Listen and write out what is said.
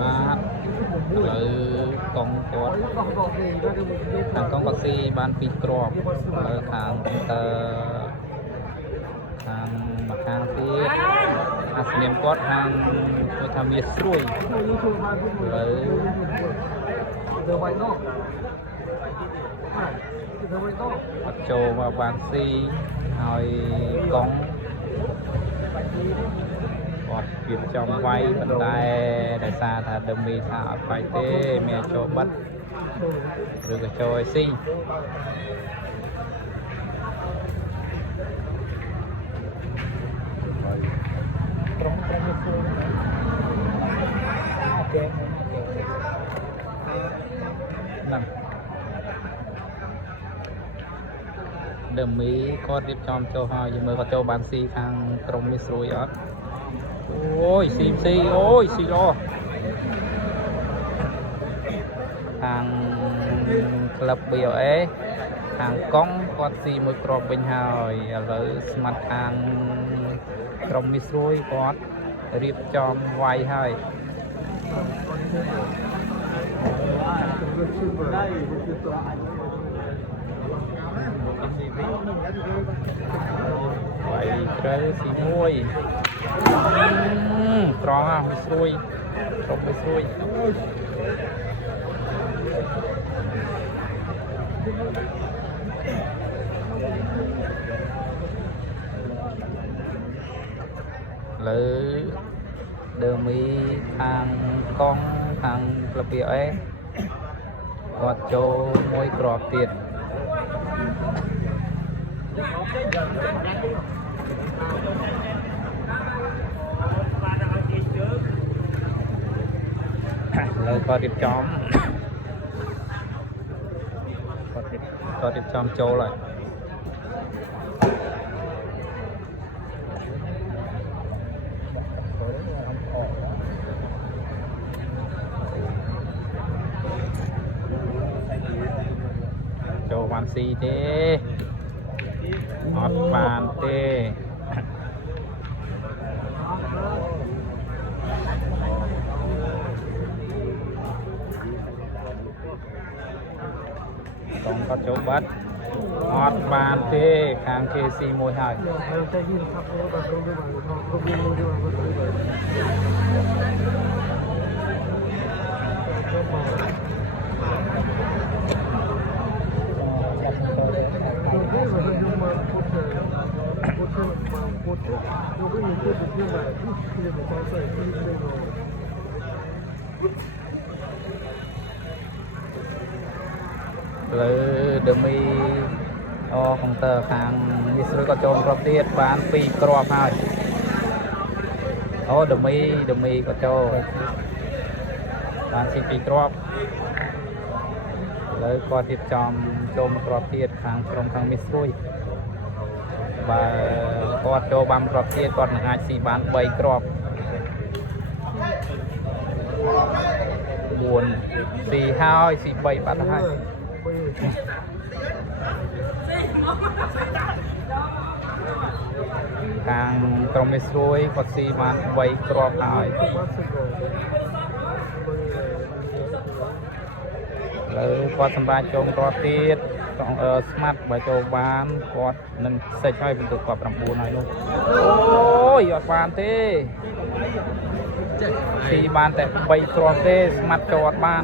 បាទលើកង់គាត់ខាងកង់បាក់ស៊ីបាន2គ្រាប់លើខាងខាងមកខាងទៀតអាសនាមគាត់ខាងធ្វើថាវាស្រួយលើអត់ចូលមកបានស៊ីហើយកង់គាត់វាចំវាយមិនដែរដោយសារថាដើមមីថាអត់បាយទេមានចូលបិទឬក៏ចូលឲ្យស៊ីក្រុមនេះអូខេហ្នឹងដើមមីគាត់រៀបចំចូលហើយយើងមើលគាត់ចូលបានស៊ីខាងក្រុមនេះស្រួយអត់អូយស៊ីអូយស៊ីល្អខាងក្លឹប BOA ខាងកង់គាត់ស៊ីមួយគ្រាប់វិញហើយឥឡូវស្មាត់ខាងក្រុមនេះស្រួយគាត់រៀបចំវាយហើយវាយត្រូវស៊ីមួយត្រង់មិនស្រួយក្រុមមិនស្រួយលើដើមមីខាងកង់ខាងក្លឹប BOA គាត់ចូលមួយគ្រាប់ទៀតលើគាត់រៀបចំគាត់រៀបចំចូលហើយចូលបានស៊ីទេអត់បានទេต้องគាត់ចូលបាត់អត់បានទេខាង KC មួយហើយលើដើមីកុងទ័រខាងនេះស្រួយក៏ចូលគ្រាប់ទៀតបាន2គ្រាប់ហើយដើមីក៏ចូលបានស៊ី2គ្រាប់លើគាត់រៀបចំចូលមួយគ្រាប់ទៀតខាងក្រុមខាងនេះស្រួយបើគាត់ចូលបានគ្រាប់ទៀតគាត់នឹងអាចស៊ីបាន3គ្រាប់4ស៊ីហើយស៊ី3បាត់ហើយខាងក្រុមនេះស្រួយគាត់ស៊ីបាន3គ្រាប់ហើយលើគាត់សម្រាប់ចូលគ្រាប់ទៀតស្មាត់បើចូលបានគាត់នឹងសេចហើយបន្ទុកគាត់9ហើយនោះអូយអត់បានទេស៊ីបានតែ3គ្រាប់ទេស្មាត់ចូលអត់បាន